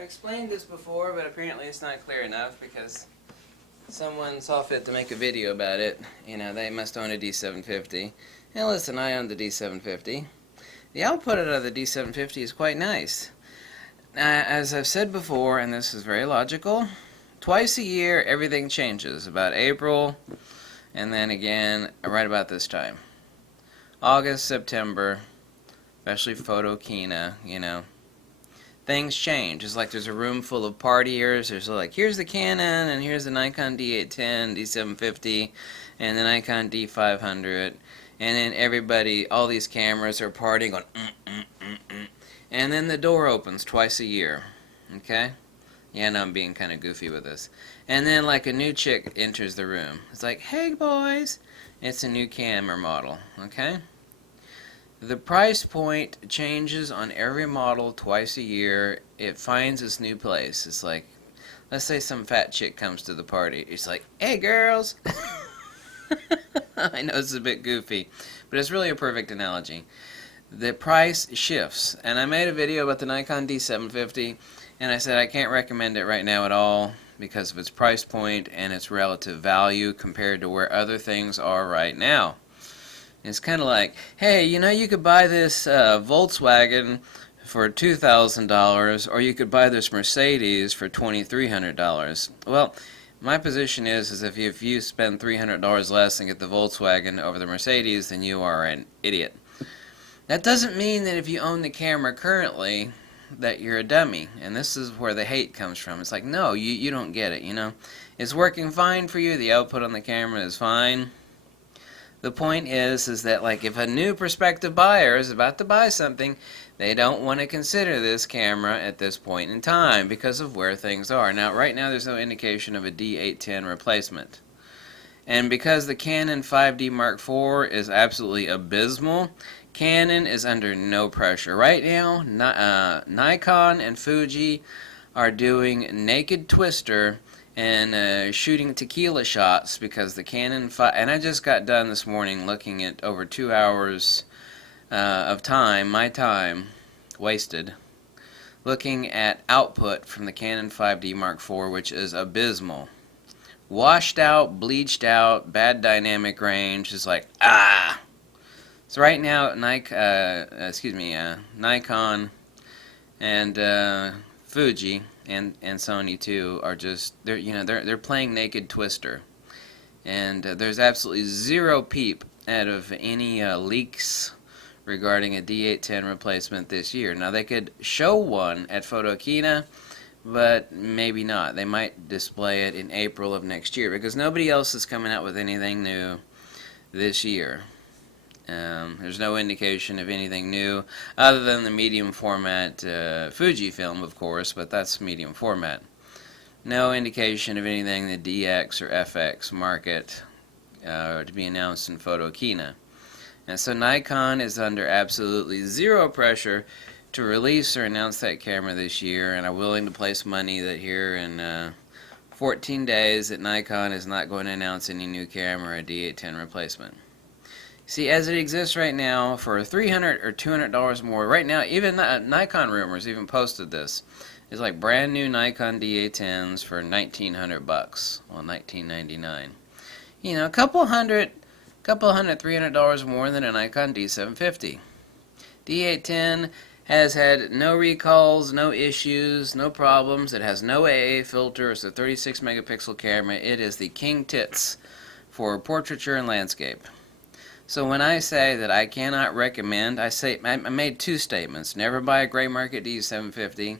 I've explained this before, but apparently it's not clear enough because someone saw fit to make a video about it. You know, they must own a D750. And listen, I own the D750. The output out of the D750 is quite nice. As I've said before, and this is very logical, twice a year everything changes. About April, and then again right about this time. August, September, especially photokina, you know. Things change. It's like there's a room full of partiers. There's like, here's the Canon, and here's the Nikon D810, D750, and the Nikon D500. And then everybody, all these cameras are partying going, and then the door opens twice a year. Okay? Yeah, no, I'm being kind of goofy with this. And then like a new chick enters the room. It's like, hey boys, it's a new camera model. Okay? The price point changes on every model twice a year. It finds its new place. It's like, let's say some fat chick comes to the party. It's like, hey girls. I know it's a bit goofy, but it's really a perfect analogy. The price shifts. And I made a video about the Nikon D750, and I said I can't recommend it right now at all because of its price point and its relative value compared to where other things are right now. It's kind of like, hey, you know, you could buy this Volkswagen for $2,000, or you could buy this Mercedes for $2,300. Well, my position is if you spend $300 less and get the Volkswagen over the Mercedes, then you are an idiot. That doesn't mean that if you own the camera currently that you're a dummy, and this is where the hate comes from. It's like, no, you don't get it, you know. It's working fine for you. The output on the camera is fine. The point is that like if a new prospective buyer is about to buy something, they don't want to consider this camera at this point in time because of where things are. Now, right now there's no indication of a D810 replacement. And because the Canon 5D Mark IV is absolutely abysmal, Canon is under no pressure. Right now, Nikon and Fuji are doing naked twister and shooting tequila shots because the Canon 5, and I just got done this morning looking at over 2 hours of time, my time wasted, looking at output from the Canon 5D Mark IV, which is abysmal. Washed out, bleached out, bad dynamic range, is like, ah! So right now, Nikon and Fuji and Sony too are just they're playing naked twister, and there's absolutely zero peep out of any leaks regarding a D810 replacement this year. Now they could show one at Photokina, but maybe not. They might display it in April of next year because nobody else is coming out with anything new this year. There's no indication of anything new other than the medium format Fujifilm, of course, but that's medium format. No indication of anything in the DX or FX market to be announced in Photokina. And so Nikon is under absolutely zero pressure to release or announce that camera this year, and are willing to place money that here in 14 days that Nikon is not going to announce any new camera or D810 replacement. See, as it exists right now, for $300 or $200 more, right now, even Nikon Rumors even posted this. It's like brand new Nikon D810s for $1,900, well, $1,999. You know, a couple hundred, $300 more than a Nikon D750. D810 has had no recalls, no issues, no problems. It has no AA filter. It's a 36 megapixel camera. It is the king tits for portraiture and landscape. So when I say that I cannot recommend, I made two statements. Never buy a gray market D750,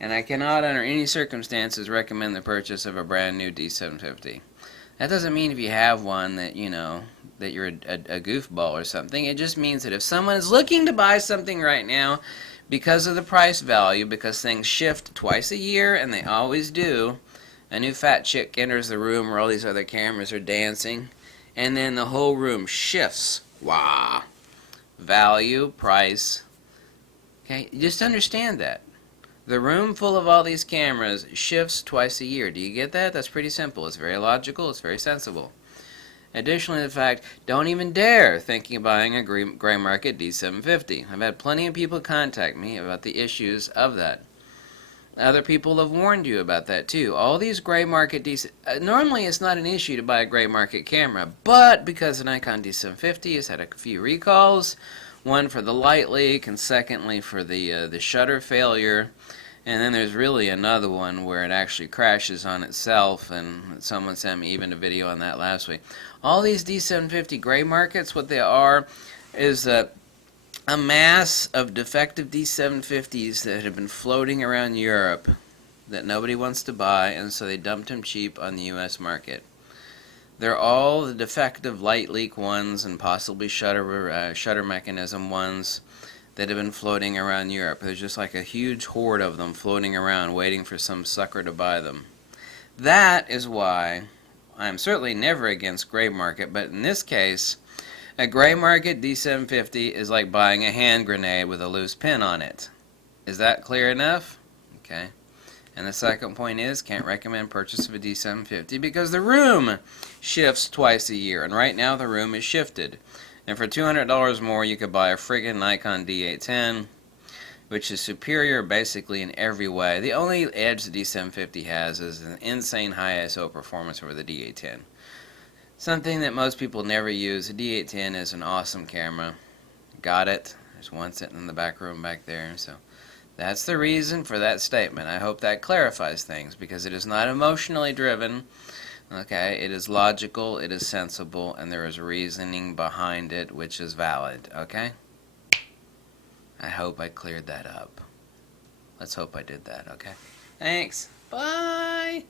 and I cannot under any circumstances recommend the purchase of a brand new D750. That doesn't mean if you have one that, you know, that you're a goofball or something. It just means that if someone is looking to buy something right now because of the price value, because things shift twice a year, and they always do, a new fat chick enters the room where all these other cameras are dancing, and then the whole room shifts. Wow. Value, price. Okay, just understand that. The room full of all these cameras shifts twice a year. Do you get that? That's pretty simple. It's very logical. It's very sensible. Additionally, the fact, don't even dare thinking of buying a gray market D750. I've had plenty of people contact me about the issues of that. Other people have warned you about that too. All these gray market normally it's not an issue to buy a gray market camera, but because the Nikon D750 has had a few recalls, one for the light leak, and secondly for the shutter failure, and then there's really another one where it actually crashes on itself, and someone sent me even a video on that last week. All these D750 gray markets, what they are is a mass of defective D750s that have been floating around Europe that nobody wants to buy, and so they dumped them cheap on the US market. They're all the defective light leak ones and possibly shutter mechanism ones that have been floating around Europe. There's just like a huge horde of them floating around waiting for some sucker to buy them. That is why I'm certainly never against gray market, but in this case, a gray market D750 is like buying a hand grenade with a loose pin on it. Is that clear enough? Okay. And the second point is, can't recommend purchase of a D750 because the room shifts twice a year, and right now the room is shifted. And for $200 more, you could buy a friggin' Nikon D810, which is superior basically in every way. The only edge the D750 has is an insane high ISO performance over the D810. Something that most people never use. The D810 is an awesome camera. Got it. There's one sitting in the back room back there. So that's the reason for that statement. I hope that clarifies things because it is not emotionally driven. Okay, it is logical, it is sensible, and there is reasoning behind it which is valid. Okay? I hope I cleared that up. Let's hope I did that. Okay? Thanks. Bye.